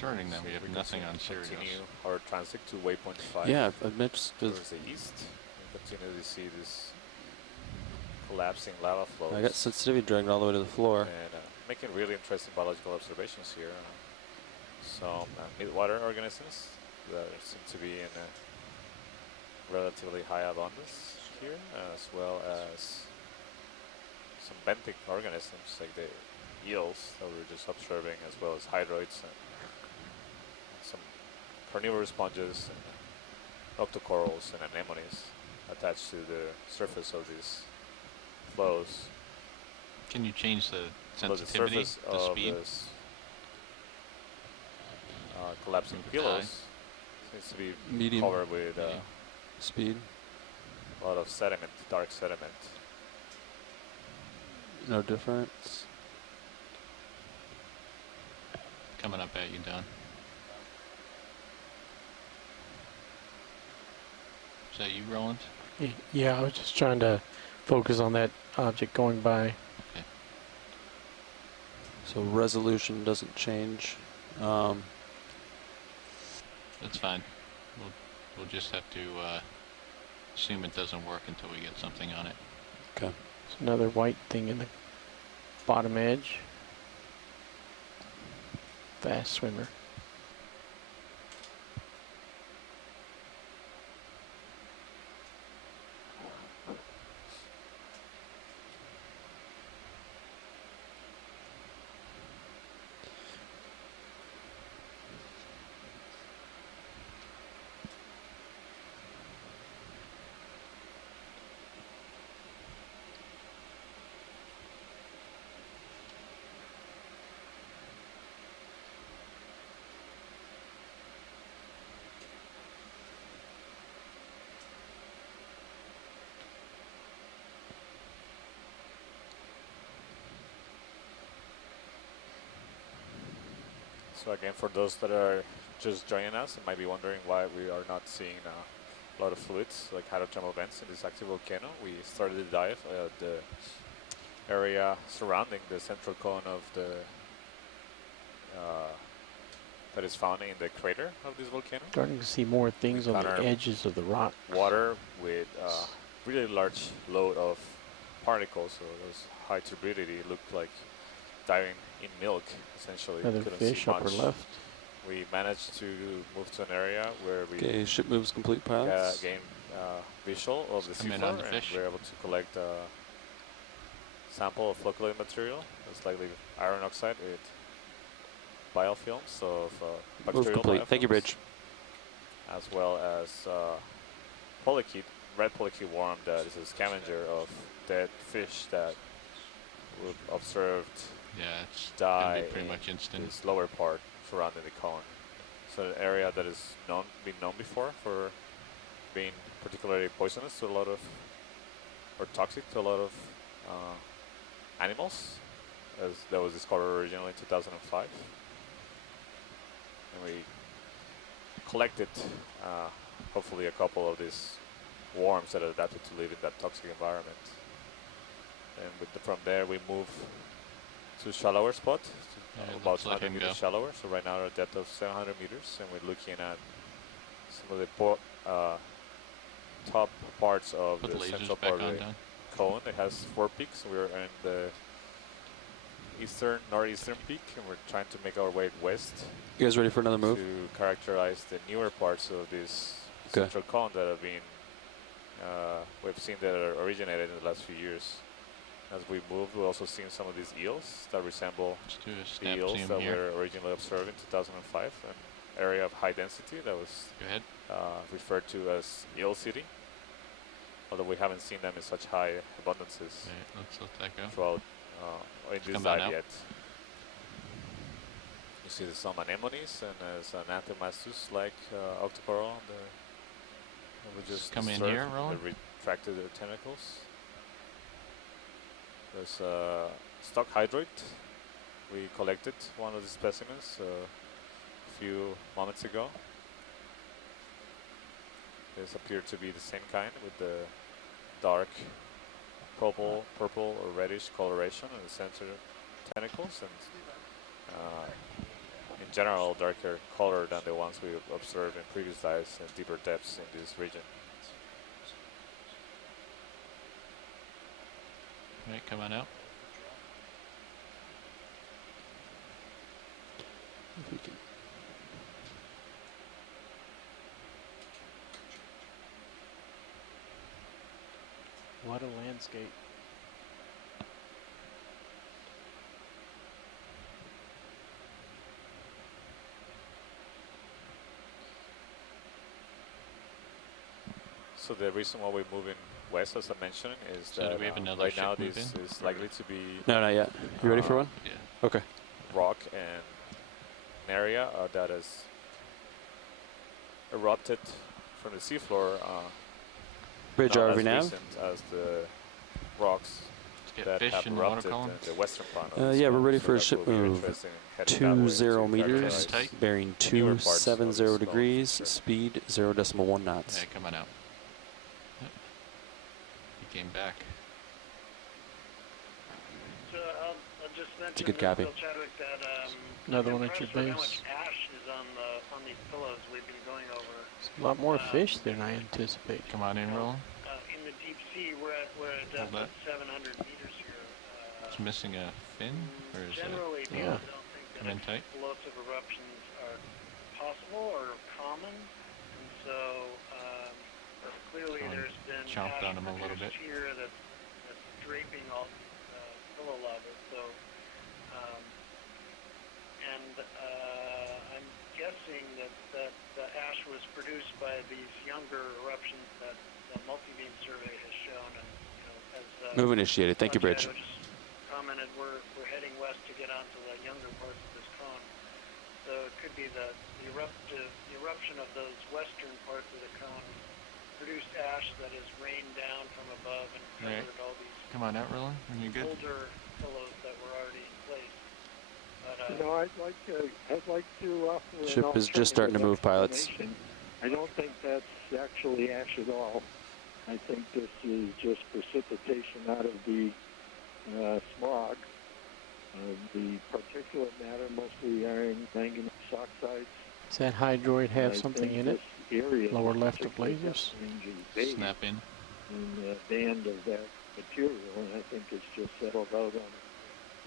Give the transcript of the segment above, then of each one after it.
concerning that we have nothing on Sirius. Continue our transit to waypoint 5. Yeah, I've mentioned towards the east. We continue to see this collapsing lava flows. I got sensitivity dragged all the way to the floor. And making really interesting biological observations here. Some midwater organisms that seem to be in relatively high abundance here, as well as some benthic organisms like the eels that we were just observing, as well as hydroids and some carnivorous sponges and octocorals and anemones attached to the surface of these flows. Can you change the sensitivity, the speed? This, collapsing pillows seems to be medium covered with speed. A lot of sediment, dark sediment. No difference. Coming up at you, Don. Is that you, Roland? Yeah, I was just trying to focus on that object going by. Okay. So resolution doesn't change. That's fine. We'll just have to assume it doesn't work until we get something on it. Okay. There's another white thing in the bottom edge. Fast swimmer. So again, for those that are just joining us and might be wondering why we are not seeing a lot of fluids like hydrothermal vents in this active volcano, we started the dive at the area surrounding the central cone of the that is found in the crater of this volcano. Starting to see more things on the edges of the rock. Water with really large load of particles, so those high turbidity looked like diving in milk, essentially. Another fish upper left. We managed to move to an area where we ship moves complete pilots. Gain visual of the seafloor, and we're able to collect a sample of flocculated material. It's likely iron oxide with biofilms of bacterial complete. biofilms. Thank you, Bridge. As well as polychaete, red polychaete worm that is a scavenger of dead fish that we've observed it's die pretty much instant. This lower part surrounding the cone. So an area that is been known before for being particularly poisonous to a lot of, or toxic to a lot of animals, as that was discovered originally in 2005. And we collected hopefully a couple of these worms that are adapted to live in that toxic environment. And from there we move to a shallower spot, about 200 meters shallower. So right now we're at a depth of 700 meters, and we're looking at some of the top parts of the central part of the cone. It has 4 peaks. We're in the northeastern peak, and we're trying to make our way west. You guys ready for another move? To characterize the newer parts of this central cone that have been, we've seen that are originated in the last few years. As we move, we've also seen some of these eels that resemble the eels that were originally observed in 2005, an area of high density that was referred to as Eel City, although we haven't seen them in such high abundances let's let that go. throughout in this dive yet. You see some anemones and there's an Anthomastus-like octocoral that we just come in here, Roland. They retracted their tentacles. There's a stock hydroid. We collected one of the specimens a few moments ago. This appeared to be the same kind with the dark purple or reddish coloration in the center tentacles, and in in general darker color than the ones we observed in previous dives and deeper depths in this region. Right, come on out. If we can. What a landscape. So the reason why we're moving west, as I mentioned, is So that do we have another right ship now move this in? is likely to be No, not yet. You ready for one? Yeah. Okay. rock and an area that has erupted from the seafloor, Bridge not ROV as nav. recent as the rocks Let's get that fish have in the water erupted column. in the western part of the Yeah, we're swamp, ready so for a that ship will be move. interesting heading that way 20 to meters, characterize Tight. bearing newer parts of 270 this known degrees, feature. speed 0.1 knots. Yeah, come on out. Yep. He came back. So I'll just mention It's a good to copy. Bill Chadwick that Another I'm one at your impressed with how base. much ash is on these pillows we've been going over. A lot more fish than I anticipated. Come on in, Roland. In the deep sea, we're at depth Hold of 700 meters here. It's missing a fin, or is it? Generally, Yeah. people don't think Come in that tight. explosive eruptions are possible or common, and so clearly Sean there's been chomped ash on him a little produced bit. here that's draping all pillow lava. So, and I'm guessing that the ash was produced by these younger eruptions that the multi-beam survey has shown, and as Move initiated. Thank you, Bridge. Santiago just commented, we're heading west to get onto the younger parts of this cone. So it could be the eruption of those western parts of the cone produced ash that has rained down from above and Right. covered all these Come on out, Roland. Are you good? older pillows that were already in place. But, You know, I'd like to offer an Ship is just starting to move, pilots. explanation. I don't think that's actually ash at all. I think this is just precipitation out of the smog. The particulate matter, mostly iron manganese oxides. Does that hydroid have something in it? Area, Lower this left of particular lasers? depth range is big Snap in. in the band of that material, and I think it's just settled out on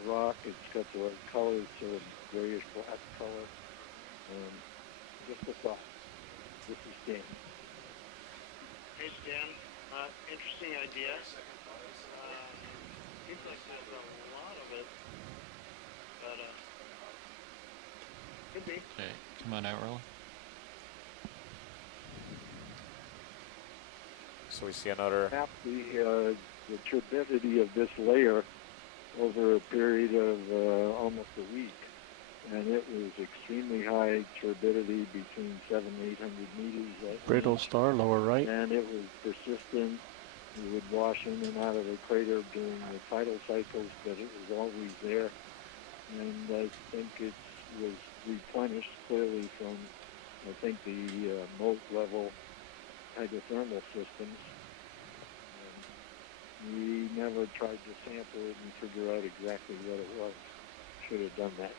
the rock. It's got the right color, sort of grayish black color. Just a thought. This is Dan. hey, Stan, interesting idea. Seems like there's a lot of it, but could be. Okay, come on out, Roland. So we see another Map the turbidity of this layer over a period of almost a week, and it was extremely high turbidity between 700 and 800 meters. Brittle star, lower right. And it was persistent. It would wash in and out of the crater during the tidal cycles, but it was always there. And I think it was replenished clearly from, I think, the moat level hydrothermal systems. We never tried to sample it and figure out exactly what it was. Should have done that.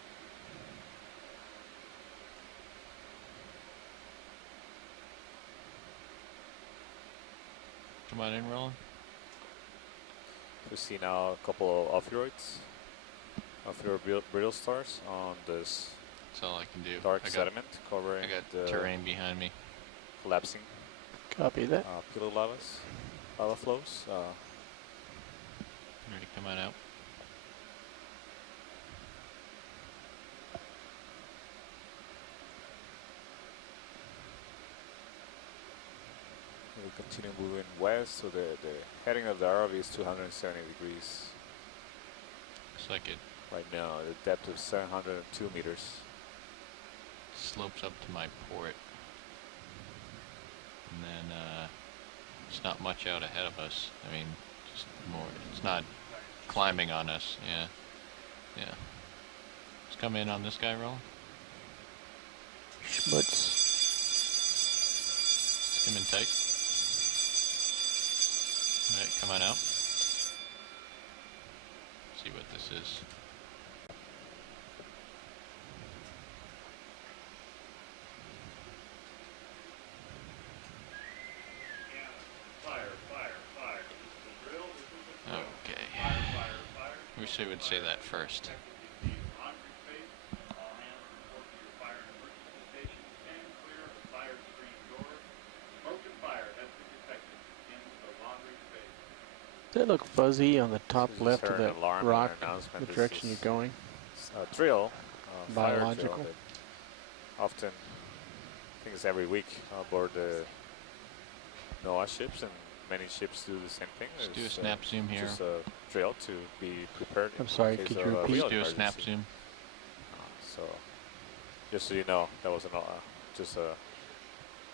Come on in, Roland. We see now a couple of off-road brittle stars on this That's all I can do. dark I got, sediment covering I got the terrain behind me. collapsing Copy that. pillow lava flows. Ready, come on out. We continue moving west, so the heading of the ROV is 270 degrees Looks like it right now. The depth of 702 meters. slopes up to my port. And then, it's not much out ahead of us. I mean, just more, it's not climbing on us, yeah. Yeah. Let's come in on this guy, Roland. Schmutz. Let's come in tight. Alright, come on out. See what this is. wish they would say that first. Does that look fuzzy on the top This is left of an that alarm rock, announcement. the This direction is you're going? a drill, fire drill Biological. that often, I think it's every week aboard the NOAA ships, and many ships do the same thing. Let's do a It's, snap zoom here. Just a drill to be prepared. I'm in sorry, case could you of a repeat? real Let's do a snap emergency. zoom. So, just so you know, that was just a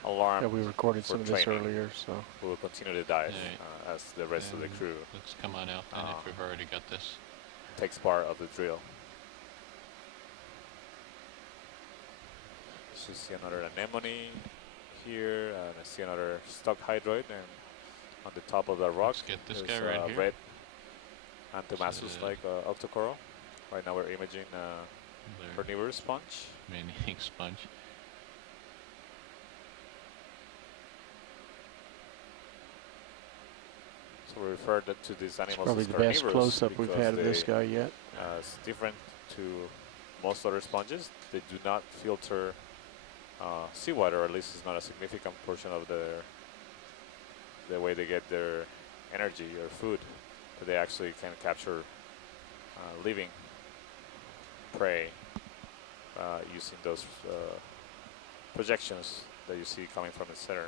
alarm. Yeah, we recorded for some of this training. earlier, so. We will continue to dive Alright. as the rest of the And crew Let's come on out then if we've already got this. takes part of the drill. So you see another anemone here, and I see another stock hydroid, and on the top of the rock, Let's get this there's guy right a here. red Antomasus So- like octocoral. Right now we're imaging There. carnivorous sponge. Remaining sponge. So we refer to these It's animals probably as the best carnivorous close-up we've because had of this they, guy yet. it's different to most other sponges. They do not filter seawater, or at least it's not a significant portion of the way they get their energy or food. But they actually can capture living prey using those projections that you see coming from the center.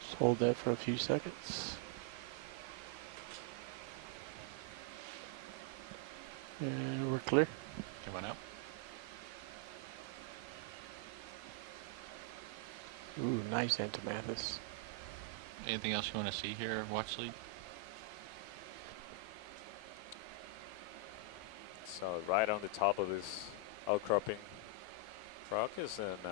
Just hold that for a few seconds. And we're clear. Come on out. Ooh, nice Antomathus. Anything else you want to see here, watch lead? So right on the top of this outcropping rock is an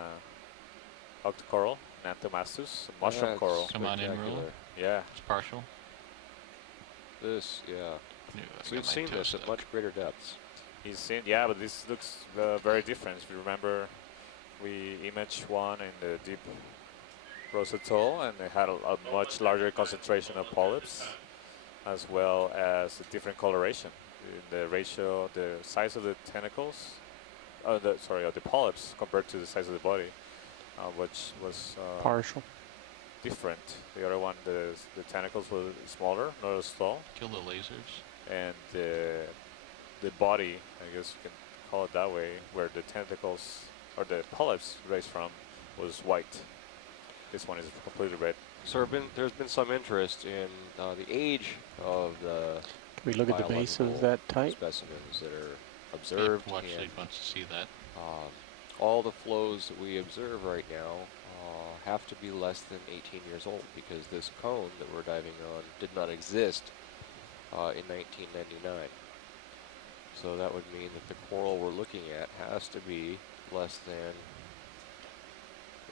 octocoral, an Anthomastus, a mushroom That's coral. Come on in, Rule. spectacular. Yeah, It's partial. This, yeah. Knew I So got we've my seen toe this at stuck. much greater depths. he's seen. Yeah, but this looks very different. If you remember, we imaged one in the deep Rose Atoll, and it had a much larger concentration of polyps, as well as a different coloration. In the ratio, the size of the tentacles, of the polyps compared to the size of the body, which was Partial. different. The other one, the tentacles were smaller, not as tall, Kill the lasers. and the body, I guess you can call it that way, where the tentacles or the polyps raised from, was white. This one is completely red. So there's been some interest in the age of the Can we look at the base of biological that type? specimens that are If observed. watch And, lead wants to see that. all the flows that we observe right now have to be less than 18 years old, because this cone that we're diving on did not exist in 1999. So that would mean that the coral we're looking at has to be less than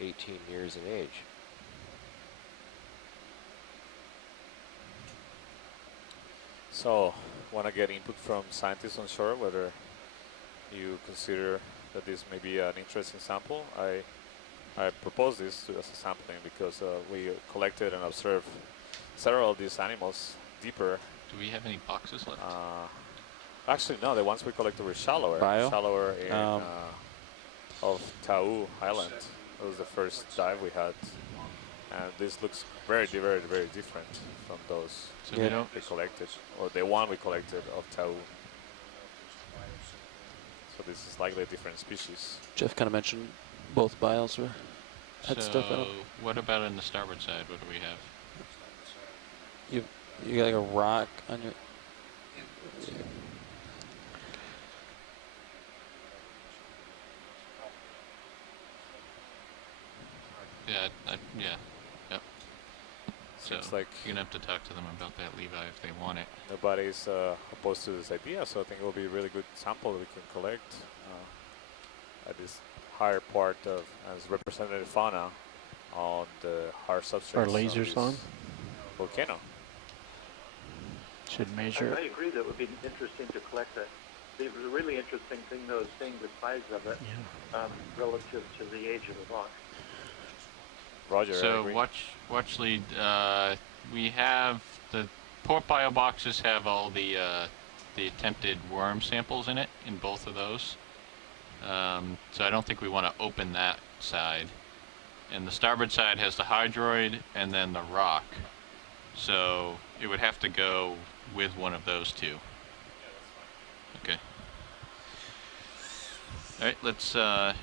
18 years in age. So, want to get input from scientists on shore, whether you consider that this may be an interesting sample. I propose this as a sampling because we collected and observed several of these animals deeper. Do we have any boxes left? Actually, no, the ones we collected were shallower. Bio? Shallower in of Tau Island. That was the first dive we had. And this looks very, very, very different from those So we don't. we collected, or the one we collected of Tau. So this is likely a different species. Jeff kind of mentioned both bios were had stuff in So 'em. what about on the starboard side? What do we have? You got like a rock on your. Yeah, yeah. Yep. So Seems like you're gonna have to talk to them about that Levi if they want it. nobody's opposed to this idea, so I think it will be a really good sample that we can collect at this higher part of as representative fauna on the hard substrate. Are lasers on? Volcano. Should measure I it. agree that would be interesting to collect that The really interesting thing, though, is seeing the size of it relative to the age of the rock. Roger. I So agree. watch lead. We have the port bio boxes have all the attempted worm samples in it in both of those. So I don't think we want to open that side. And the starboard side has the hydroid and then the rock. So it would have to go with one of those two. Okay. All right. Let's. How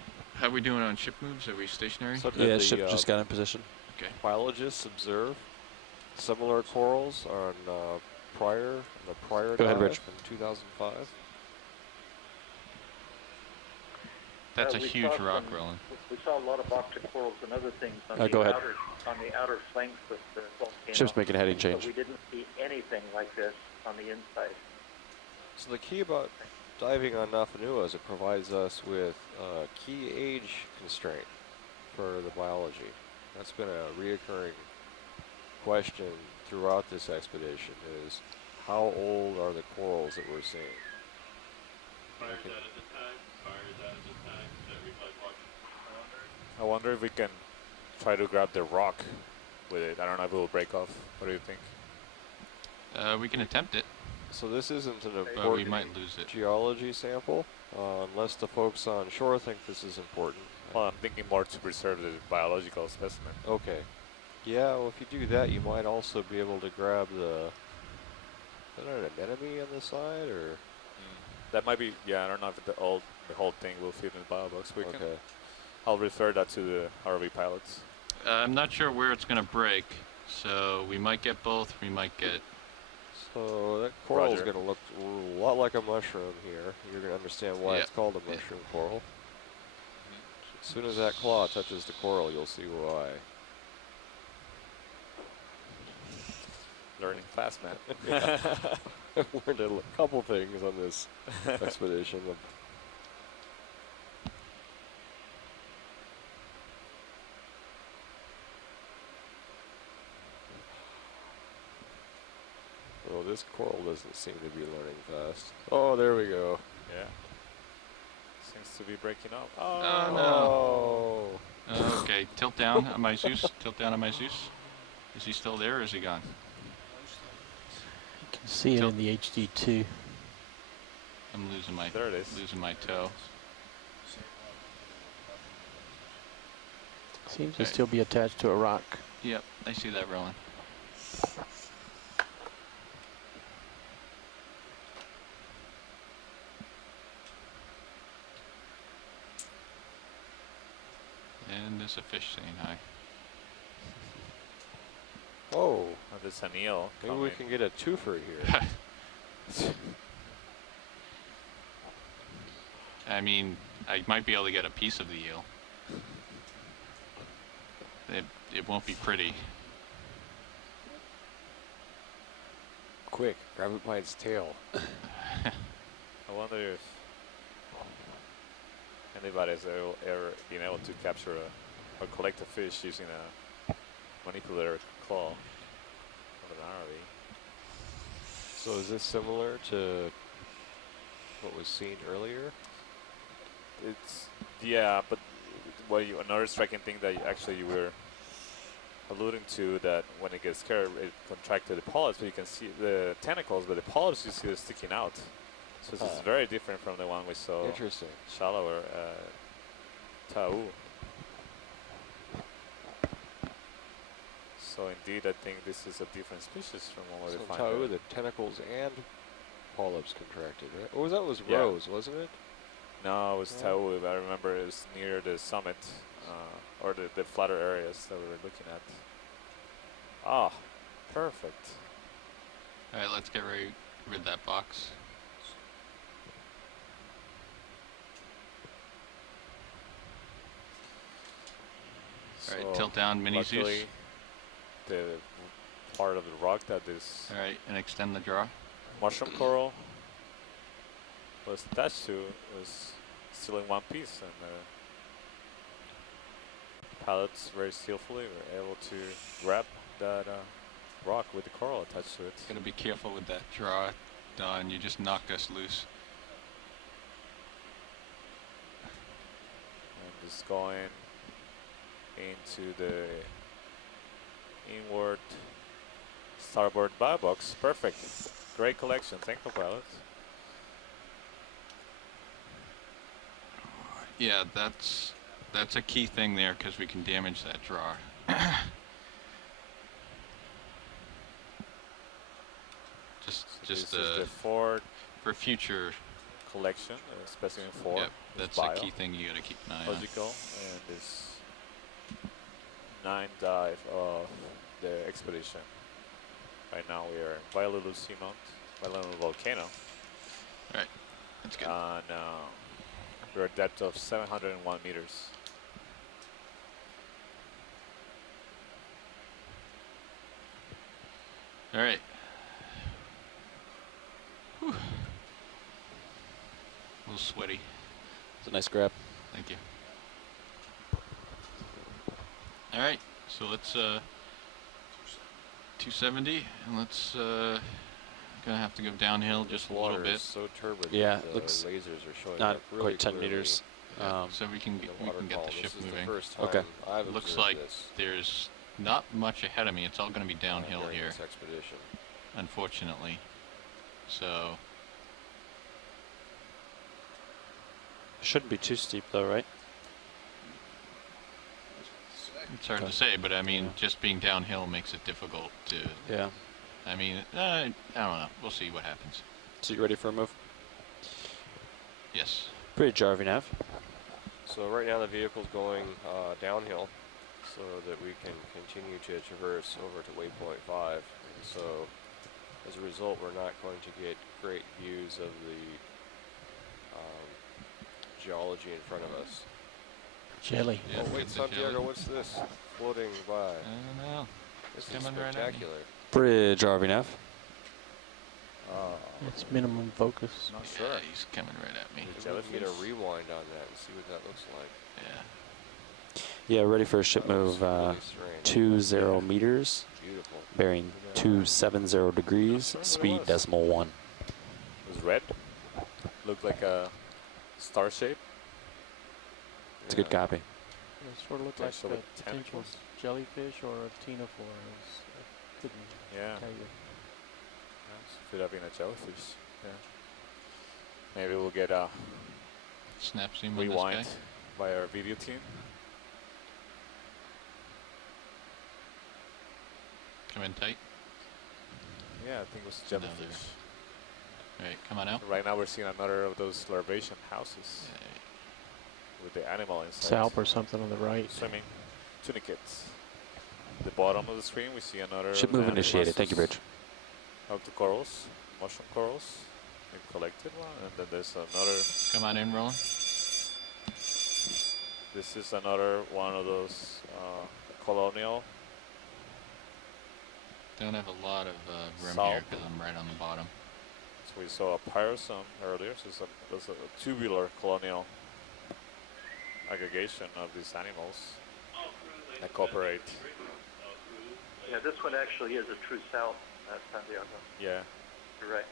are we doing on ship moves? Are we stationary? So Yeah, did ship the just got in position. Okay. biologists observe similar corals on the prior Go ahead, dive Rich. in 2005? That's a we huge saw rock, some- Roland. We saw a lot of octocorals and other things on Go ahead. on the outer flanks of the volcano. Ship's making a heading But change. we didn't see anything like this on the inside. So the key about diving on Nafanua is it provides us with a key age constraint for the biology. That's been a reoccurring question throughout this expedition is how old are the corals that we're seeing? I wonder if we can try to grab the rock with it. I don't know if it will break off. What do you think? We can attempt it, So this isn't an but we important might lose it. geology sample, unless the folks on shore think this is important. Well, I'm thinking more to preserve the biological specimen. Okay. Yeah, well, if you do that, you might also be able to grab the. Is that an anemone on the side, or? That might be. Yeah, I don't know if the whole thing will fit in the bio box. We can. Okay. I'll refer that to the ROV pilots. I'm not sure where it's going to break, so we might get both. We might get. So that coral is Roger. going to look a lot like a mushroom here. You're going to understand why Yeah. it's called a mushroom coral. As soon as that claw touches the coral, you'll see why. Learning fast, man. I've learned a couple things on this expedition. Oh, this coral doesn't seem to be learning fast. Oh, there we go. Yeah. Seems to be breaking up. Oh, Oh. no. Okay, tilt down on my Zeus. Tilt down on my Zeus. Is he still there or is he gone? You can see it Tilt. in the HD2. I'm losing my There it is. losing my toe. Seems to Okay. still be attached to a rock. Yep, I see that rolling. And there's a fish saying hi. Oh, Oh, there's an eel. maybe we coming. can get a twofer here. I mean, I might be able to get a piece of the eel. It won't be pretty. Quick, grab it by its tail. I wonder if anybody's ever been able to capture or collect a fish using a manipulator claw of an ROV. So is this similar to what was seen earlier? It's yeah, but another striking thing that you were alluding to, that when it gets scared, it contracted the polyps, but you can see the tentacles, but the polyps you see are sticking out. So this is Huh. very different from the one we saw Interesting. shallower, Tau. So indeed, I think this is a different species from what So we find. Tau, there. the tentacles and polyps contracted, right? Or was Yeah. Rose, wasn't it? No, it was Oh. Tau. I remember it was near the summit, or the flatter areas that we were looking at. Ah, perfect. All right, let's get rid of that box. All right, So tilt down, mini Zeus. luckily, the part of the rock that is All right, and extend the draw. mushroom coral was attached to was still in one piece, and pilots very skillfully were able to grab that rock with the coral attached to it. Gotta be careful with that draw, Don. You just knocked us loose. is going into the inward starboard bow box. Perfect. Great collection. Thank you, pilot. Yeah, that's a key thing there because we can damage that drawer. just this is the Ford for future. collection, specimen 4. Yep, that's bio. a key thing you got to keep an eye on. Logical, and this 9 dive of the expedition. Right now we are in Vailulu Seamount, Vailulu Volcano, Right, that's good. and we're at depth of 701 meters. All right. Whew. A little sweaty. It's a nice grab. Thank you. All right, so let's 270, and let's gonna have to go downhill just a little Water is bit. so turbid. Yeah, that it the looks lasers are showing Not up really quite 10 clearly meters. So we can in get, the we water can get the column. ship This is moving. the first Okay. time I've Looks observed like this, there's not much ahead of me. It's all gonna be downhill during here, this expedition. unfortunately. So Shouldn't be too steep though, right? it's hard Okay. to say, but I mean, Yeah. just being downhill makes it difficult to. Yeah. I mean, I don't know. We'll see what happens. So you ready for a move? Yes. Bridge, RV nav. So right now the vehicle's going downhill so that we can continue to traverse over to waypoint 5. And so as a result, we're not going to get great views of the geology in front of us. Jelly. Yeah, Oh get wait, the Santiago, jelly. what's this floating by? I don't know. This is coming right at me. spectacular. Bridge, RV nav. It's minimum focus. Not Yeah, sure. he's coming right at me. Maybe we can get a rewind on that and see what that looks like. Yeah. Yeah, ready for a ship That looks move. really strange. 20 meters, Beautiful. bearing 270 degrees, speed decimal 1. It was red. Looked like a star shape. It's a good copy. It sort of looked Potential like a with potential tentacles. jellyfish or a ctenophore. I couldn't Yeah. tell you. Yes, could have been a jellyfish. Yeah. Maybe we'll get a Snap zoom on rewind this guy. by our video team. Come in tight. Yeah, I think it was a Another. jellyfish. All right, come on out. Right now we're seeing another of those larvation houses with the animal inside. Salp or something on the right. Swimming tunicates. At the bottom of the screen we see another Ship move initiated. Thank you, Bridge. Out to corals, mushroom corals. We've collected one, and then there's another. Come on in, Roland. This is another one of those colonial. Don't have a lot of room Salt. here because I'm right on the bottom. So we saw a pyrosome earlier. So there's a tubular colonial aggregation of these animals that cooperate. Yeah, this one actually is a true south, Santiago. Yeah. You're right.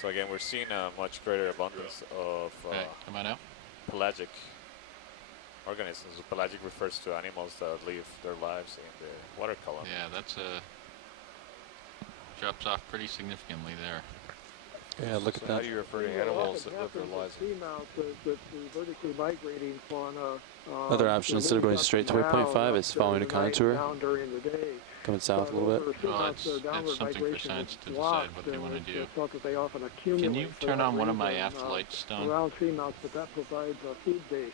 So again, we're seeing a much greater abundance of Okay, come on out. pelagic organisms. Pelagic refers to animals that live their lives in the water column. Yeah, that's drops off pretty significantly there. Yeah, look at So how that. do you refer to animals that live their lives in? The vertically migrating fauna. Another option, instead of going straight to waypoint 5, is following a contour, Down during the day. coming south a little bit. Well, that's something for science to decide what they want to do. Can you turn on one of my afterlights, Stone? Around seamounts, but that provides a food base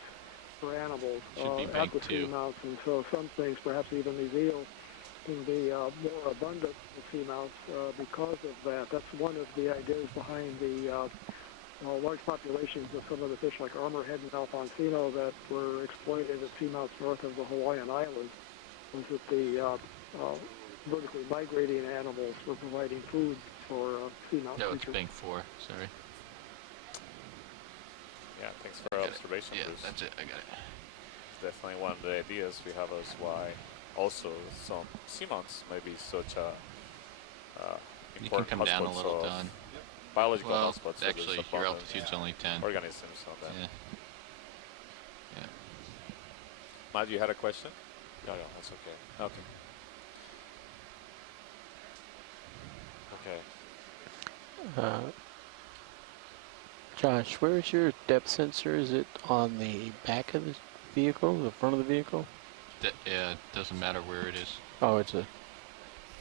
for animals Should be at big, the too. seamounts, and so some things, perhaps even these eels, can be more abundant in seamounts because of that. That's one of the ideas behind the large populations of some of the fish like armorhead and alfonsino that were exploited at seamounts north of the Hawaiian Islands, was that the vertically migrating animals were providing food for seamount No, it's creatures. bank 4. Sorry. Yeah, thanks for I your got it. observation, Yeah, Bruce. that's it. I got it. Definitely one of the ideas we have is why also some seamounts may be such a You can important come down a hotspots little, of Don. biological Well, hotspots. So actually, there's your abundant altitude's only 10. organisms on that. Yeah. Yeah. Matt, you had a question? No, that's okay. Okay. Okay. Josh, where is your depth sensor? Is it on the back of the vehicle, the front of the vehicle? Yeah, it doesn't matter where it is. Oh, it's a.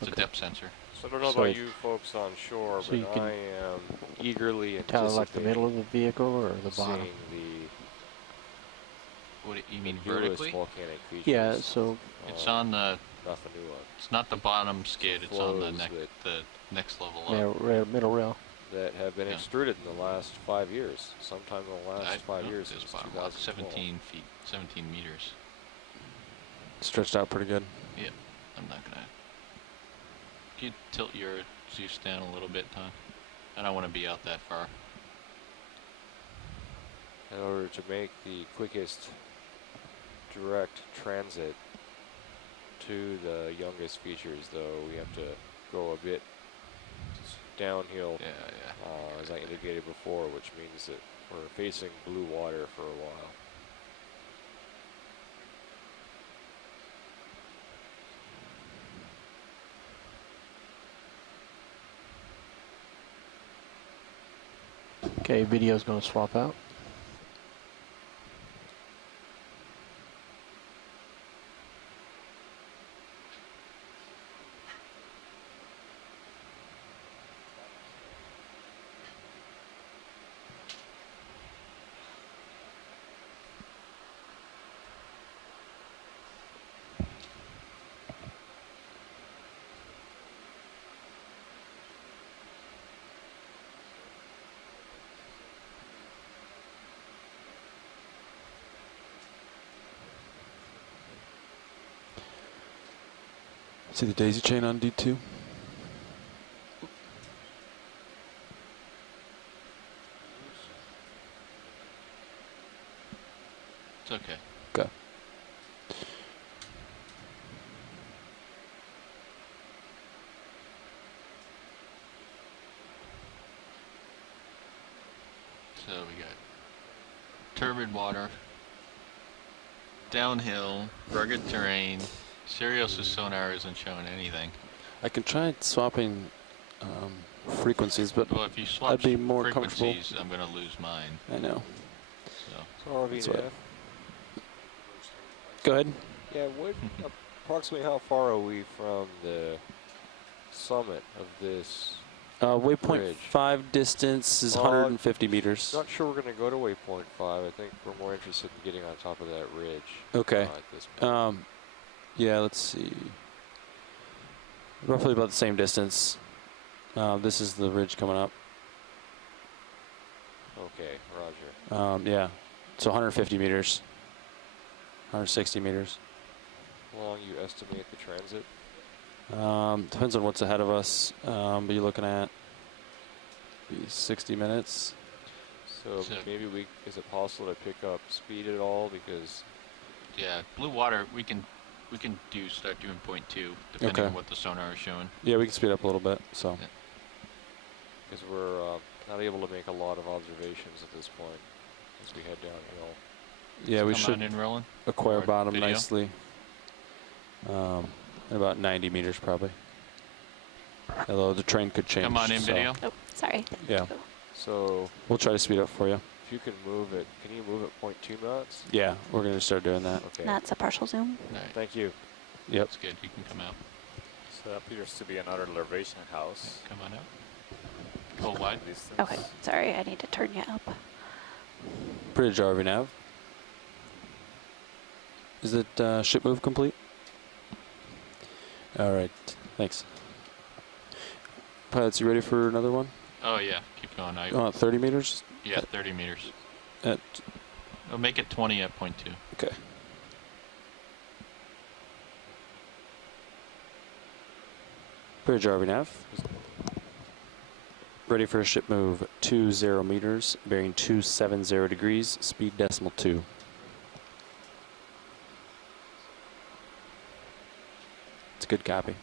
It's a depth sensor. So I don't know So- about you folks on shore, so you but can I am eagerly Kind of like the middle anticipating of the vehicle or the bottom? seeing What do you the mean newest vertically? volcanic features. Yeah, so It's on the. Not the new one. It's not the bottom skid. It's on the flows the next level up. middle rail. That have been Yeah. extruded in the last 5 years. Sometime in the last 5 years It's since bottom 2012. 17 feet, 17 meters. Stretched out pretty good. Yeah, I'm not gonna. Can you tilt your Zeus down a little bit, Tom? I don't want to be out that far. In order to make the quickest direct transit to the youngest features, though, we have to go a bit downhill, Yeah. as I indicated before, which means that we're facing blue water for a while. Okay, video's going to swap out. See the daisy chain on D2? It's okay. Okay. So we got turbid water, downhill, rugged terrain. Sirius's sonar isn't showing anything. I can try swapping frequencies, but Well, if you swap I'd be more comfortable. frequencies, I'm going to lose mine. I know. So So That's what- RVNF, Go ahead. yeah, what approximately how far are we from the summit of this? Waypoint Bridge. 5 distance is Uh, 150 meters. Not sure we're going to go to waypoint 5. I think we're more interested in getting on top of that ridge. Okay. At this point. Yeah, let's see. Roughly about the same distance. This is the ridge coming up. Okay, roger. Yeah, so 150 meters. 160 meters. How long you estimate the transit? Depends on what's ahead of us, but you're looking at 60 minutes. So So- maybe is it possible to pick up speed at all? Because yeah, blue water we can start doing 0.2 depending Okay. on what the sonar is showing. Yeah, we can speed up a little bit. So Yeah. because we're not able to make a lot of observations at this point as we head downhill. yeah, we Come should on in rolling. acquire Or bottom video. nicely. At about 90 meters probably. Although the train could change. Come on in so, video. Oh, sorry. Yeah, So we'll try to speed up for you. if you can move it, can you move at 0.2 knots? Yeah, we're gonna start doing that. Okay. That's a partial zoom. All right, Thank you. Yep. that's good. You can come out. So that appears to be another larvation house. Yeah, come on out. Pull wide. Distance. Okay, sorry, I need to turn you up. Bridge RV nav. Is it ship move complete? All right, thanks. Pilots, you ready for another one? Oh yeah, keep going. 30 meters? Yeah, 30 meters. At, I'll make it 20 at 0.2. okay. Bridge RV nav. Ready for a ship move 20 meters, bearing 270 degrees, speed decimal 2. It's a good copy.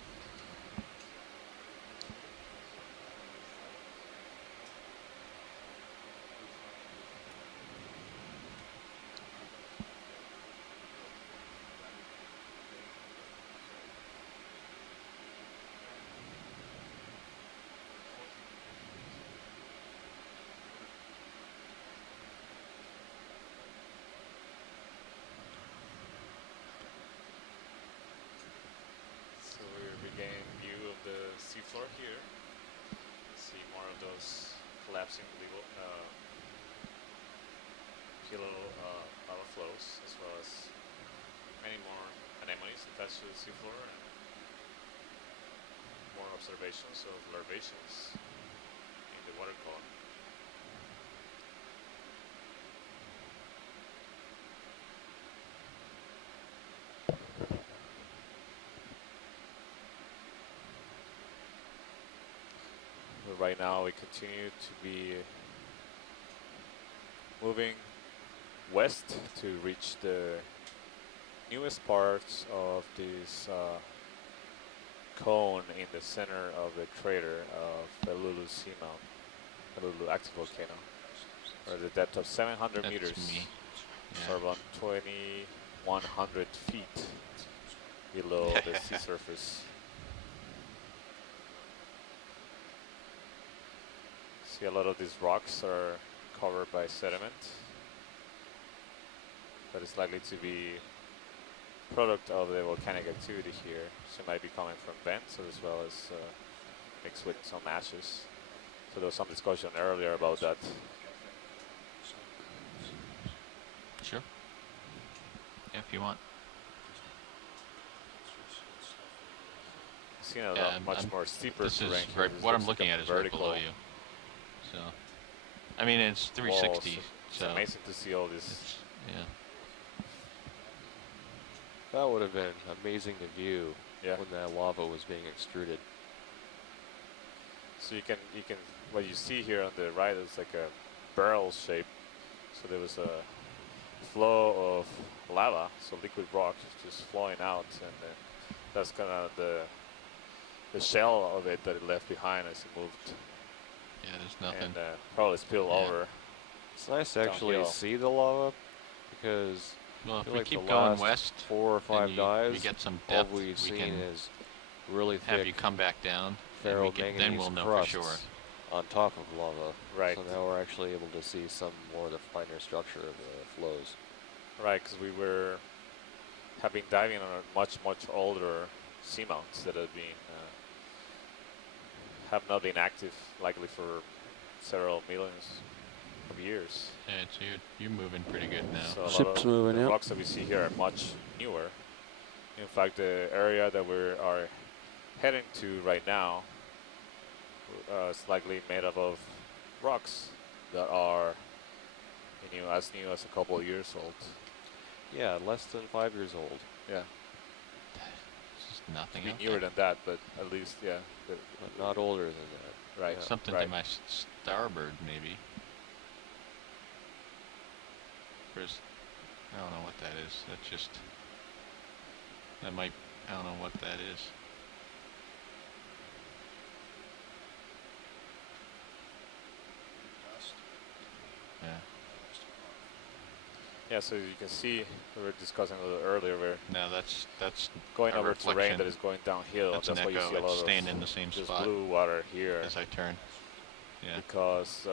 collapsing kilo lava flows, as well as many more anemones attached to the seafloor, and more observations of larvaceous in the water column. But right now we continue to be moving west to reach the newest parts of this cone in the center of the crater of Pelulu Seamount, Pelulu active volcano, or the depth of 700 That's meters, me. so Yeah. around 2,100 feet below the sea surface. See, a lot of these rocks are covered by sediment that is likely to be product of the volcanic activity here. So it might be coming from vents as well as mixed with some ashes. So there was some discussion earlier about that. Sure. Yeah, if you want. Seeing a Yeah, lot much more steeper This terrain is here. right. This What I'm looks like looking a at is right below vertical you. So, I mean, it's 360. walls. It's So amazing to see all this. it's, yeah. That would have been amazing to view Yeah. when that lava was being extruded. So you can what you see here on the right is like a barrel shape. So there was a flow of lava, so liquid rock just flowing out, and then that's kind of the shell of it that it left behind as it moved, Yeah, there's nothing. and probably spill Yeah. over. It's nice to actually Downhill. see the lava because Well, I if feel we like keep the going last west, 4 or 5 we dives, get some all depth. we've We seen can is really have you thick come back down, and we can, then ferromanganese we'll know for crusts sure. on top of lava. Right. So now we're actually able to see some more of the finer structure of the flows. Right, because have been diving on a much older seamounts that have not been active likely for several millions of years. Yeah, so you're moving pretty good now. So a lot Ship's of moving, the yep. rocks that we see here are much newer. In fact, the area that we are heading to right now is likely made up of rocks that are as new as a couple of years old. Yeah, less than 5 years old, Yeah, It's just nothing be out newer there. than that, but at least but not older than that. right. Yeah. Something right. to my starboard, maybe. First, I don't know what that is. That's just. That might. I don't know what that is. Yeah. Yeah, so you can see we were discussing a little earlier. We're No, that's going a over terrain reflection. that is going downhill. That's and an that's why you echo. see a lot It's of staying in the same this spot blue water here as I turn. Yeah. because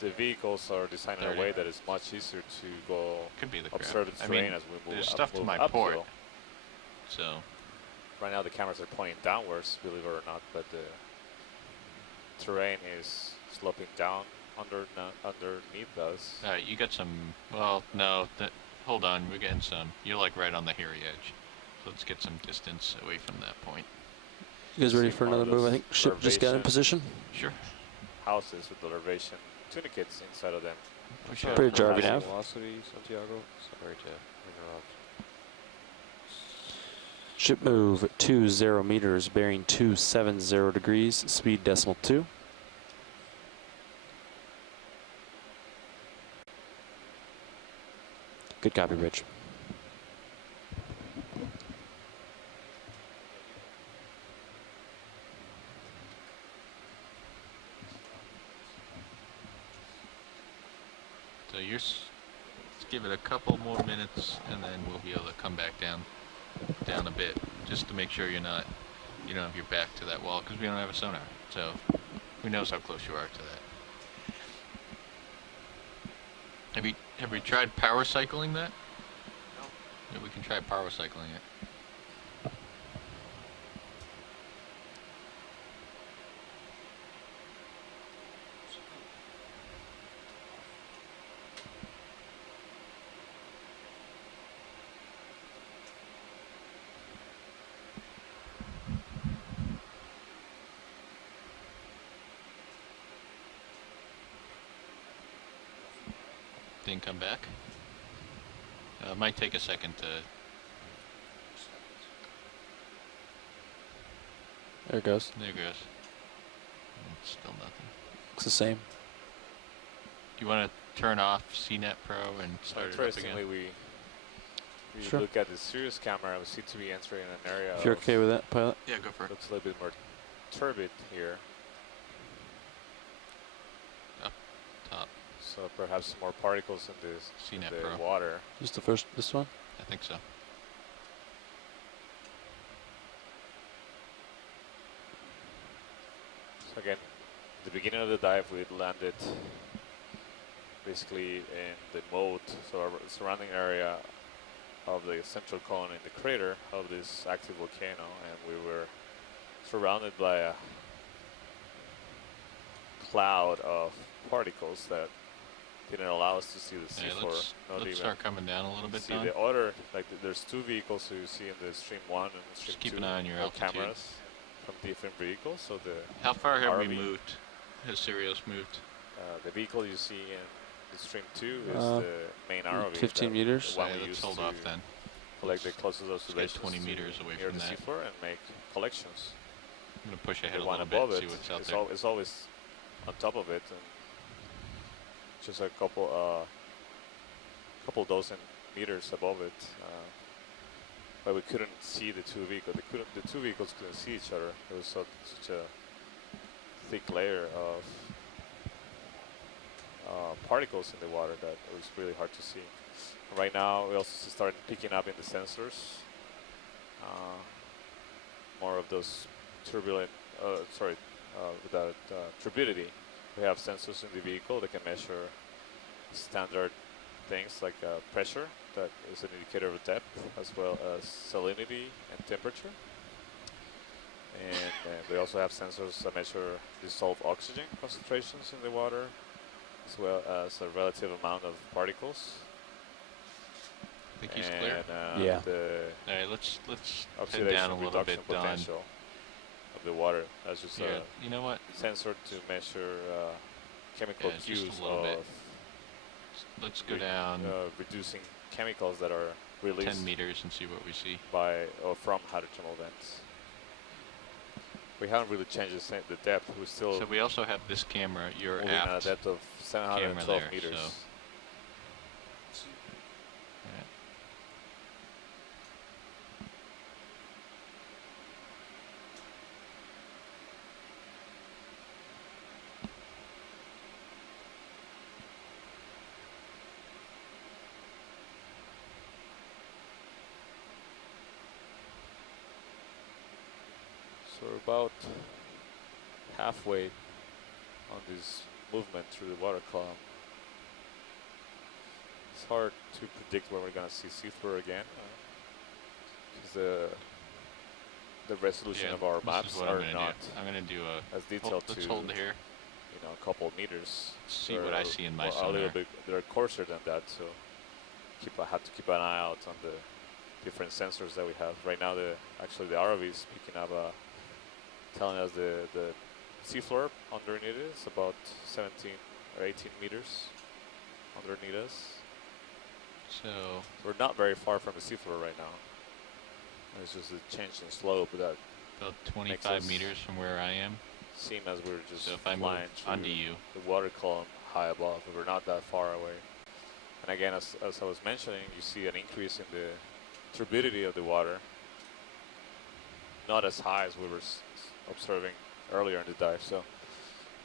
the vehicles are designed in a 30. way that is much easier to go Could be the crab. observe the I terrain mean, as we move there's up, stuff to move my uphill. port. So. Right now the cameras are pointing downwards, believe it or not, but the terrain is sloping down underneath us. All right, you got some. Well, no. Hold on, we're getting some. You're like right on the hairy edge. So let's get some distance away from that point. You guys ready See for more of another move? I those think ship just got in larvation position. Sure. houses with the larvation tunicates inside of them. We should Bridge have RV some- nav. Velocity, Santiago. Sorry to interrupt. Ship move 20 meters, bearing 270 degrees, speed decimal 2. Good copy, Rich. So let's give it a couple more minutes, and then we'll be able to come back down a bit, just to make sure you don't have your back to that wall, because we don't have a sonar. So who knows how close you are to that? Have we tried power cycling that? No. Yeah, we can try power cycling it. Didn't come back. It might take a second to. There it goes. There it goes. It's still nothing. Looks the same. Do you want to turn off CNET Pro and start it up Interestingly, again? we Sure. look at the Sirius camera. We seem to be entering an area. If you're of okay with that, pilot. Yeah, go for it. looks a little bit more turbid here. Top. So perhaps more particles in this CNET the Pro. water. Just the first, this one? I think so. So again, at the beginning of the dive, we had landed basically in the moat, so our surrounding area of the central cone in the crater of this active volcano, and we were surrounded by a cloud of particles that didn't allow us to see the Hey, seafloor. let's start coming down a little bit, see Don. the other, like there's two vehicles you see in the stream 1 and stream Just keep 2. an eye on your all altitude. cameras from different vehicles. So the How far have we ROV. moved? Has Sirius moved? the vehicle you see in the stream 2 is Uh, the main ROV. 15 that- meters. The one Yeah, we let's use hold to off then. collect the closest Let's get observations 20 to meters away near from the that. seafloor and make collections. I'm gonna push ahead The a one little above bit, it see what's out is there. is always on top of it, and just a couple dozen meters above it. But we couldn't see the two vehicles. The two vehicles couldn't see each other. There was such a thick layer of particles in the water that it was really hard to see. Right now, we also started picking up in the sensors more of those turbulent, without turbidity. We have sensors in the vehicle that can measure standard things like pressure, that is an indicator of depth, as well as salinity and temperature. And we also have sensors that measure dissolved oxygen concentrations in the water, as well as a relative amount of particles. I think he's clear. And Yeah. the All right, let's head oxidation down a little reduction bit, Don. potential of the water. That's just Yeah, a you know what? sensor to measure chemical Yeah, just a cues little bit. of Let's go down reducing chemicals that are 10 released meters and see what we see. by or from hydrothermal vents. We haven't really changed the depth. We're still So we also have this camera. You're moving at a aft. depth of 712 there, meters. so- Alright. So we're about halfway on this movement through the water column. It's hard to predict when we're going to see seafloor again, because the resolution Yeah, of our this maps is what I'm are gonna not do. I'm gonna do a. as detailed Let's to hold here. a couple of meters. See what I see in my a sonar. little bit, they're coarser than that, so I have to keep an eye out on the different sensors that we have. Right now, actually the ROV is picking up, telling us the seafloor underneath it is about 17 or 18 meters underneath us. So We're not very far from the seafloor right now. It's just a change in slope that about 25 us- meters from where I am. seem as we're just So if I move flying through onto you, the water column high above, but we're not that far away. And again, as I was mentioning, you see an increase in the turbidity of the water. Not as high as we were observing earlier in the dive. So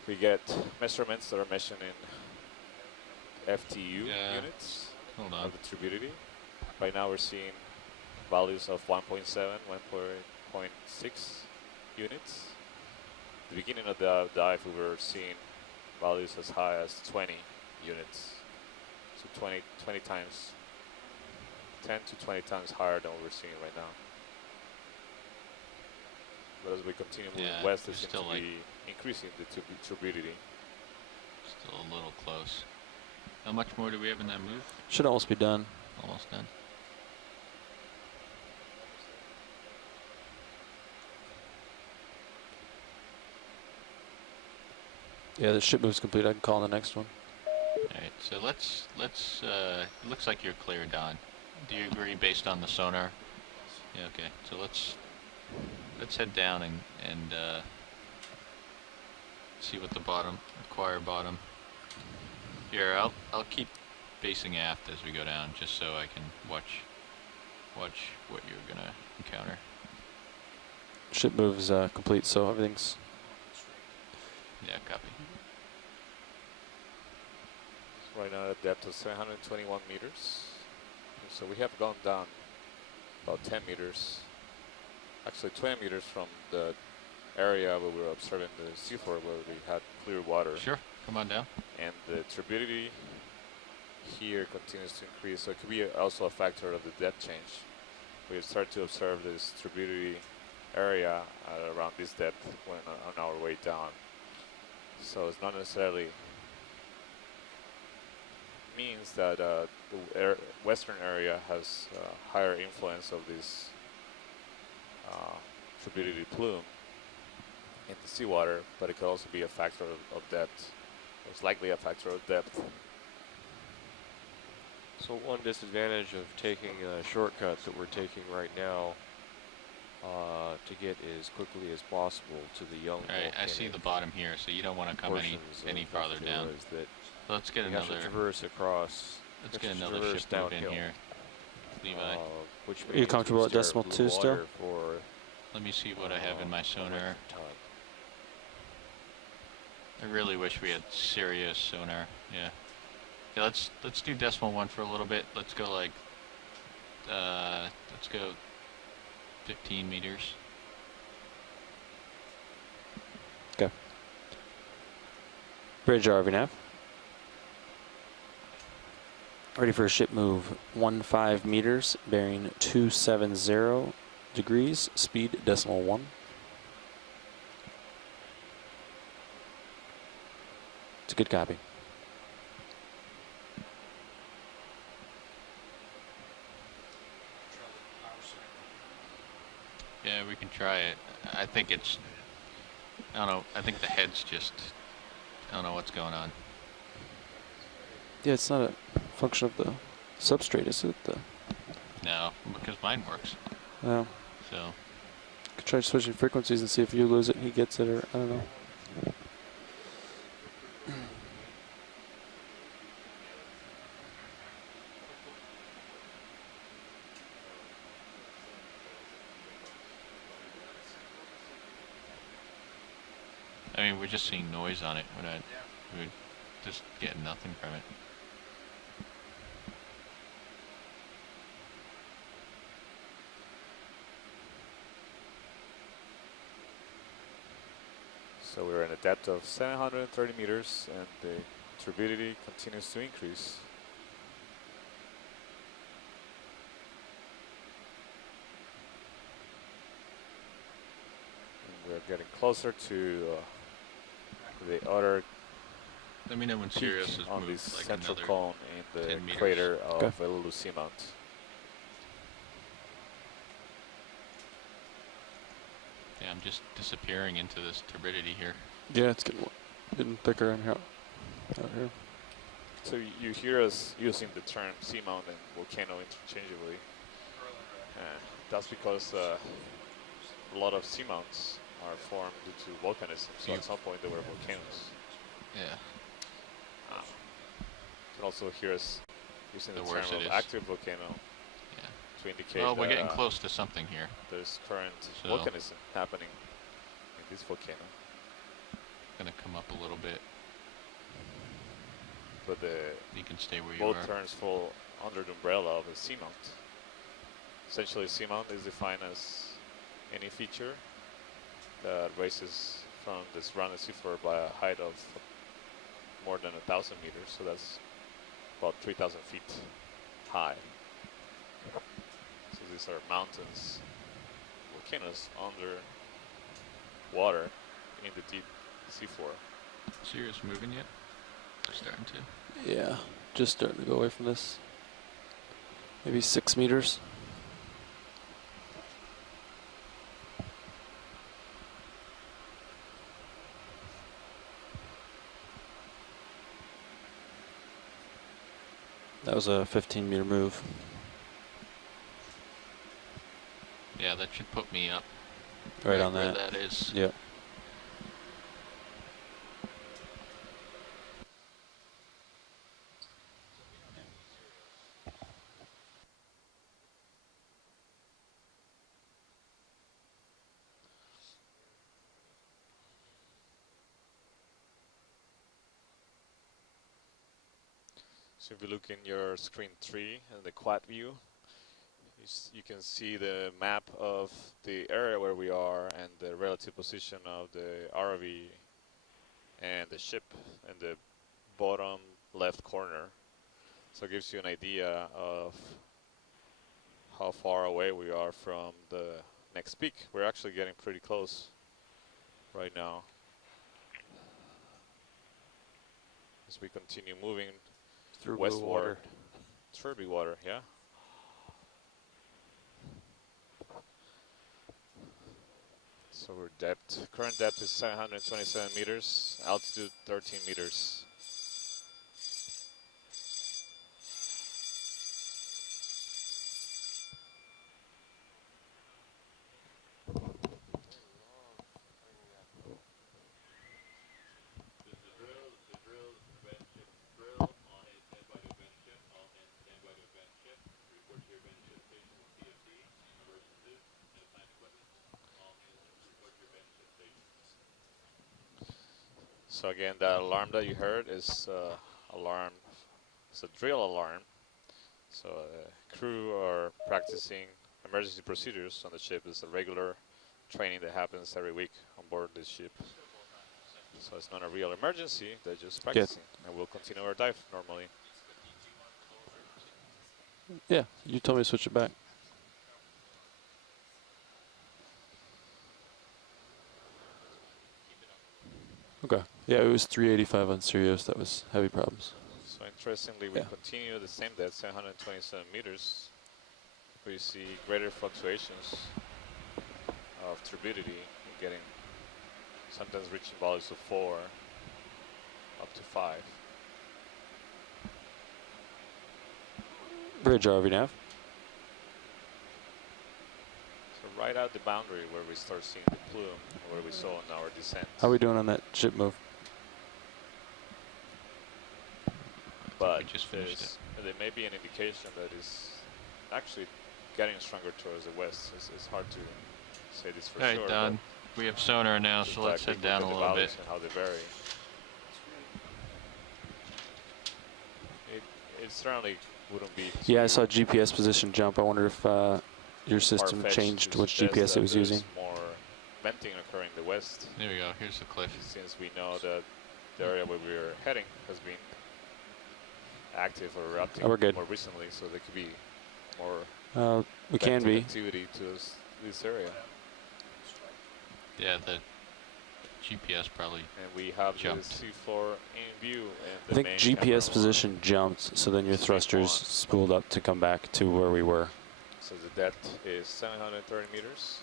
we get measurements that are measured in FTU Yeah. units hold of on. the turbidity. Right now we're seeing values of 1.7, 1.6 units. At the beginning of the dive, we were seeing values as high as 20 units. So 20 times, 10 to 20 times higher than what we're seeing right now. But as we continue moving Yeah, west, it we're seems still to like- be increasing the turbidity. Still a little close. How much more do we have in that move? Should almost be done. Almost done. Yeah, the ship move's complete. I can call on the next one. All right. So let's it looks like you're clear, Don. Do you agree based on the sonar? Yeah, okay. So let's head down and see what the acquire bottom. Here, I'll keep facing aft as we go down, just so I can watch what you're gonna encounter. Ship move is complete, so everything's Yeah, copy. Right now at a depth of 721 meters. So we have gone down about 10 meters, actually 20 meters from the area where we were observing the seafloor where we had clear water. Sure, come on down. And the turbidity here continues to increase, so it could be also a factor of the depth change. We start to observe this turbidity area around this depth when on our way down. So it's not necessarily means that the western area has higher influence of this turbidity plume in the seawater, but it could also be a factor of depth. It's likely a factor of depth. So one disadvantage of taking a shortcut that we're taking right now to get as quickly as possible to the young Alright, I see the bottom here, so you don't want to come any farther down. Is that Let's get we have another. to traverse across. Let's get another ship move in here. Levi. Which Are you means comfortable we at start decimal blue 2 still? water For Let me see what I have in my a sonar. length of time. I really wish we had serious sonar. Yeah. Yeah, let's do decimal 1 for a little bit. Let's go like let's go 15 meters. okay. Bridge RV nav. Ready for a ship move. 15 meters, bearing 270 degrees, speed decimal 1. It's a good copy. Yeah, we can try it. I think it's, I don't know, I think the head's just, I don't know what's going on. Yeah, it's not a function of the substrate, is it? No, because mine works. No. So, Could try switching frequencies and see if you lose it, he gets it, or I don't know. I mean, we're just seeing noise on it. We're just getting nothing from it. So we're in a depth of 730 meters and the turbidity continues to increase. And we're getting closer to the other Let me know when peak Sirius is on moved this like central another cone in the 10 meters. crater of Okay. El Lucimount. Yeah, I'm just disappearing into this turbidity here. Yeah, it's getting thicker in here. Out here. So you hear us using the term seamount and volcano interchangeably. And that's because a lot of seamounts are formed due to volcanism. So at some point they were volcanoes. Yeah. You can also hear us using the The term worse it of is. active volcano Yeah. to indicate Well, we're that getting close to something here. there's current So- volcanism happening in this volcano. Gonna come up a little bit. But the You can stay where you both are. terms fall under the umbrella of a seamount. Essentially, a seamount is defined as any feature that raises from the surrounding seafloor by a height of more than 1,000 meters. So that's about 3,000 feet high. So these are mountains, volcanoes under water in the deep seafloor. Sirius moving yet? Starting to. Yeah, just starting to go away from this. Maybe 6 meters. That was a 15-meter move. Yeah, that should put me up Right on where that. that is. Yep. So if you look in your screen 3 and the quad view, you can see the map of the area where we are and the relative position of the ROV and the ship in the bottom left corner. So it gives you an idea of how far away we are from the next peak. We're actually getting pretty close right now as we continue moving Through blue westward. water. Through blue water, yeah. So we're current depth is 727 meters, altitude 13 meters. So again, that alarm that you heard is alarm. It's a drill alarm. So crew are practicing emergency procedures on the ship. It's a regular training that happens every week on board this ship. So it's not a real emergency. They're just practicing, and we'll continue our dive normally. Yeah, you told me to switch it back. Okay. Yeah, it was 385 on Sirius. That was heavy problems. So interestingly, we continue the same depth, 727 meters. We see greater fluctuations of turbidity, getting sometimes reaching values of 4 up to 5. Bridge RV nav. So right at the boundary where we start seeing the plume, where we saw in our descent. How are we doing on that ship move? But we just finished there may be an indication that is actually getting stronger towards the west. It's hard to say this for All sure. right, Don. We have sonar now, so let's head down a little bit. And how they vary. It certainly wouldn't be. Yeah, I saw GPS position jump. I wonder if your system changed which GPS it was using. More venting occurring in the west. There we go. Here's the cliff. Since we know that the area where we're heading has been active or erupting more recently, so there could be more we can be activity to this area. Yeah, the GPS probably and we have jumped. The seafloor in view. And I think GPS position jumped, so then your thrusters spooled up to come back to where we were. So the depth is 730 meters.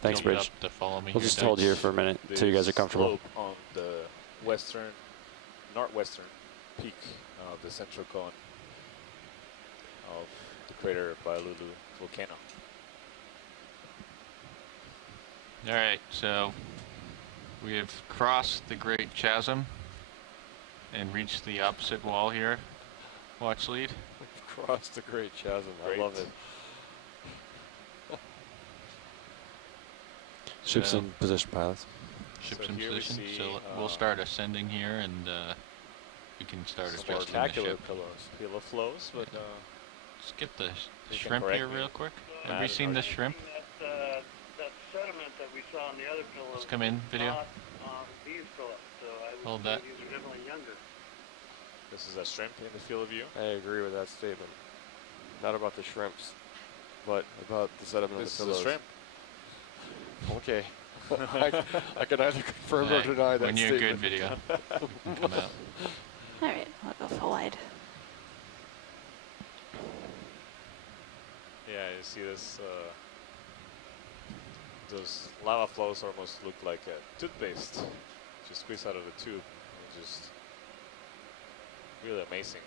Thanks, Bridge. To follow me we'll just hold here for a minute until you guys are comfortable. On the northwestern peak of the central cone of the crater Bailulu volcano. All right, so we have crossed the Great Chasm and reached the opposite wall here. Watch lead. We've crossed the Great Chasm. I love it. Ships in position, pilots. Ships in position. So we'll start ascending here, and we can start adjusting the ship. Pillow flows, but skip the shrimp here real quick. Have we seen the shrimp? That sediment that we saw on the other pillows. Let's come in, video. Not on these pillows, so I would Hold say that. these are definitely younger. This is a shrimp in the field of view. I agree with that statement. Not about the shrimps, but about the sediment This of the is a pillows. shrimp. Okay. I can either confirm or deny that when you're statement. good, video. You can come out. All right, I'll go full wide. Yeah, you see this. Those lava flows almost look like a toothpaste to squeeze out of the tube. It's just really amazing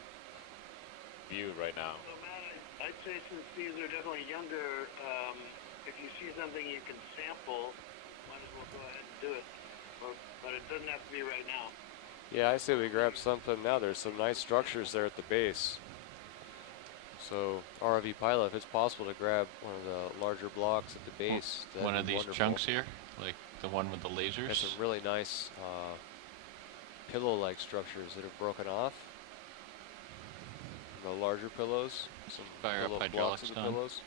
view right now. So Matt, I'd say since these are definitely younger, if you see something you can sample, might as well go ahead and do it. But it doesn't have to be right now. Yeah, I say we grab something now. There's some nice structures there at the base. So ROV pilot, if it's possible to grab one of the larger blocks at the base. One of these wonderful. chunks here, like the one with the lasers. Got some really nice pillow-like structures that have broken off. The larger pillows, some Fire up little blocks hydraulic of the stone. pillows.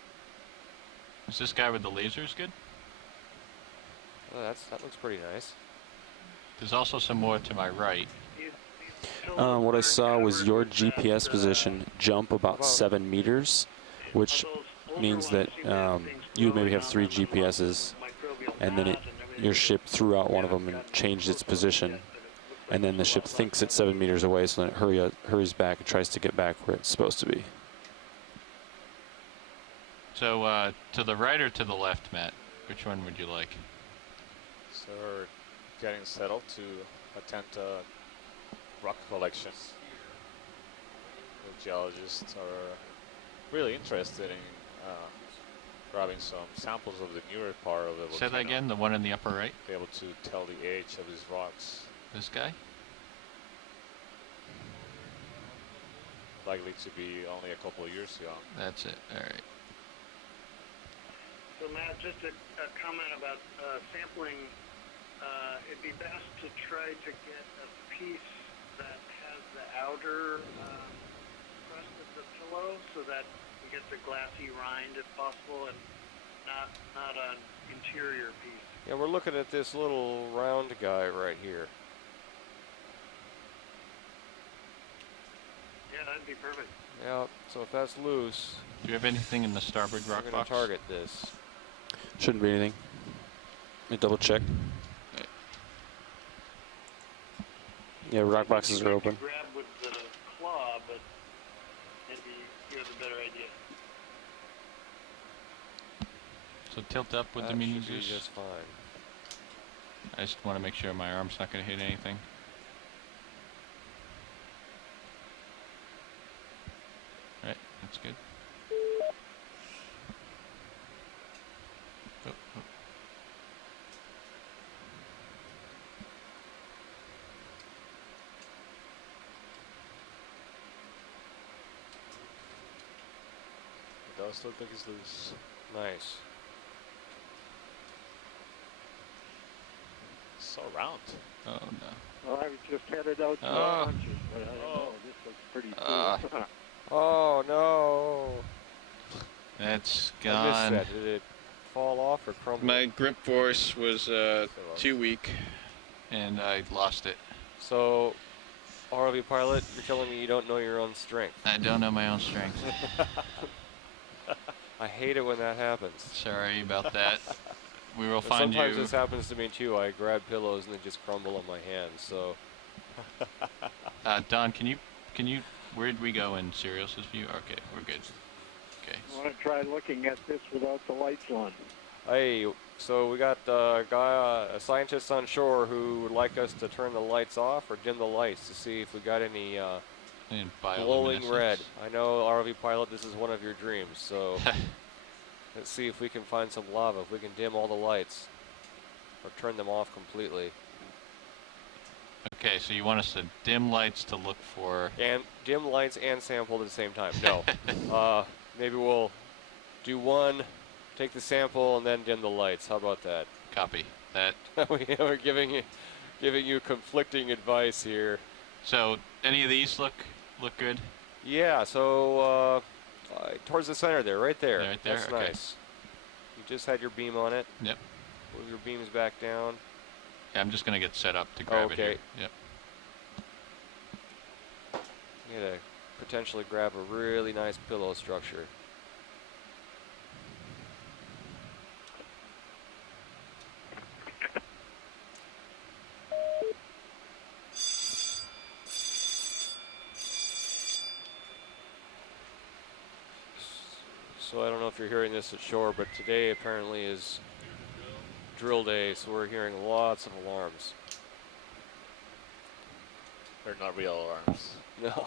Is this guy with the lasers good? Oh, that looks pretty nice. There's also some more to my right. What I saw was your GPS position jump about 7 meters, which means that you would maybe have 3 GPSs, and then your ship threw out one of them and changed its position, and then the ship thinks it's 7 meters away, so then it hurries back and tries to get back where it's supposed to be. So to the right or to the left, Matt? Which one would you like? So we're getting settled to attempt a rock collection. The geologists are really interested in grabbing some samples of the newer part of the volcano. Say that again, the one in the upper right? Be able to tell the age of these rocks. This guy? Likely to be only a couple of years young. That's it, all right. So Matt, just a comment about sampling. It'd be best to try to get a piece that has the outer crust of the pillow, so that you get the glassy rind if possible, and not an interior piece. Yeah, we're looking at this little round guy right here. Yeah, that'd be perfect. Yeah, so if that's loose, Do you have anything in the starboard we're rock going to box? target this. Shouldn't be anything. Let me double check. Yeah, rock boxes are open. Grab with the claw, but maybe you have a better idea. So tilt up with the That mini should be goose. just fine. I just want to make sure my arm's not going to hit anything. Right, that's good. Oh, oh. It does look like it's loose. Nice. So round. Oh no. Well, I was just headed out to Oh. launches, but I don't know. This looks pretty cool. Oh no! That's I gone. missed that. Did it fall off or crumble? My grip force was too weak, and I lost it. So, ROV pilot, you're telling me you don't know your own strength. I don't know my own strength. I hate it when that happens. Sorry about that. We will But find sometimes you. this happens to me too. I grab pillows and they just crumble on my hands. So, Don, can you? Where'd we go in Sirius's view? Okay, we're good. Okay. I want to try looking at this without the lights on. hey, so we got a scientist on shore who would like us to turn the lights off or dim the lights to see if we got any And glowing bioluminescence. red. I know, ROV pilot, this is one of your dreams. So, let's see if we can find some lava. If we can dim all the lights or turn them off completely. Okay, so you want us to dim lights to look for? And dim lights and sample at the same time. No. Maybe we'll do one, take the sample, and then dim the lights. How about that? Copy that. We're giving you conflicting advice here. So any of these look good? Yeah, so towards the center there, right there. Right there, That's okay. nice. You just had your beam on it. Yep. Move your beams back down. Yeah, I'm just gonna get set up to grab it here. Okay. Yep. You gotta potentially grab a really nice pillow structure. So I don't know if you're hearing this at shore, but today apparently is drill day, so we're hearing lots of alarms. They're not real alarms. No.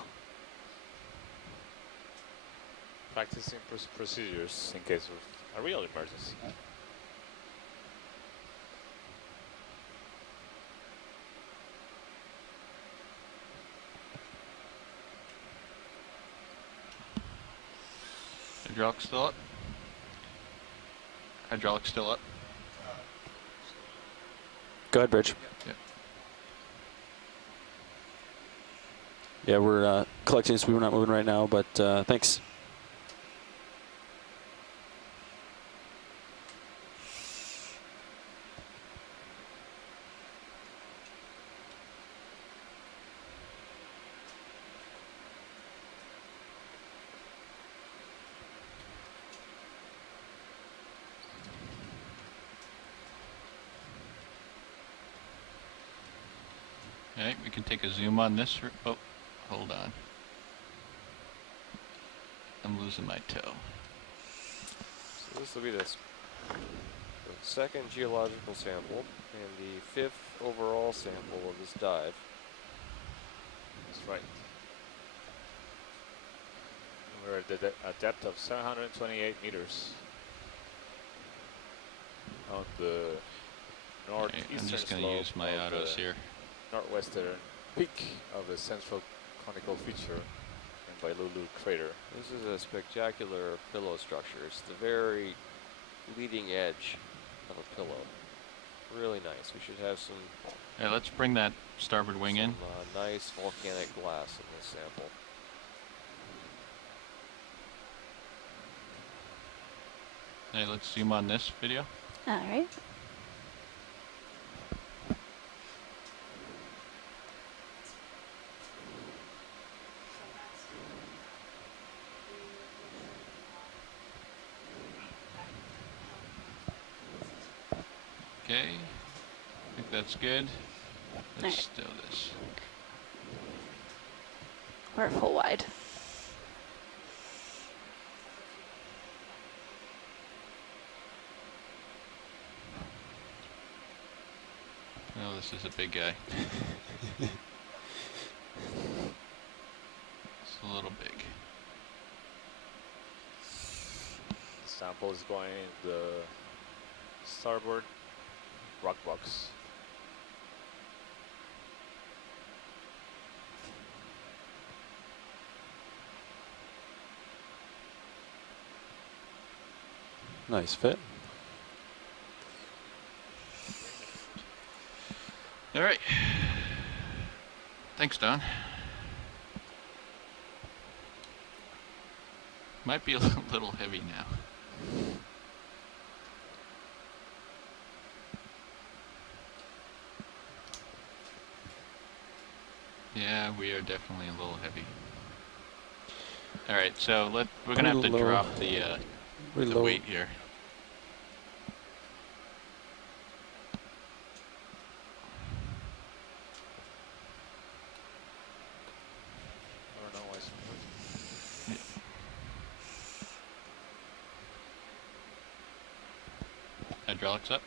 Practicing procedures in case of a real emergency. Hydraulic still up? Hydraulic still up? Go ahead, Bridge. Yep. Yeah, we're collecting, so we're not moving right now, but thanks. Alright, we can take a zoom on this. Oh, hold on. I'm losing my toe. So this will be the second geological sample and the 5th overall sample of this dive. That's right. We're at a depth of 728 meters on the northeastern I'm just going to slope use my of autos the here. northwestern peak of the central conical feature in Bailulu crater. This is a spectacular pillow structure. It's the very leading edge of a pillow. Really nice. We should have some, Hey, let's bring that starboard wing in. nice volcanic glass in this sample. Hey, let's zoom on this video. All right. Okay, I think that's good. Let's stow this. We're full wide. Oh, this is a big guy. It's a little big. The sample is going in the starboard rock box. Nice fit. All right. Thanks, Don. Might be a little heavy now. Yeah, we are definitely a little heavy. All right, so we're gonna have to Pretty low. drop the Pretty the low. weight here. I don't know why it's not working. Hydraulics up.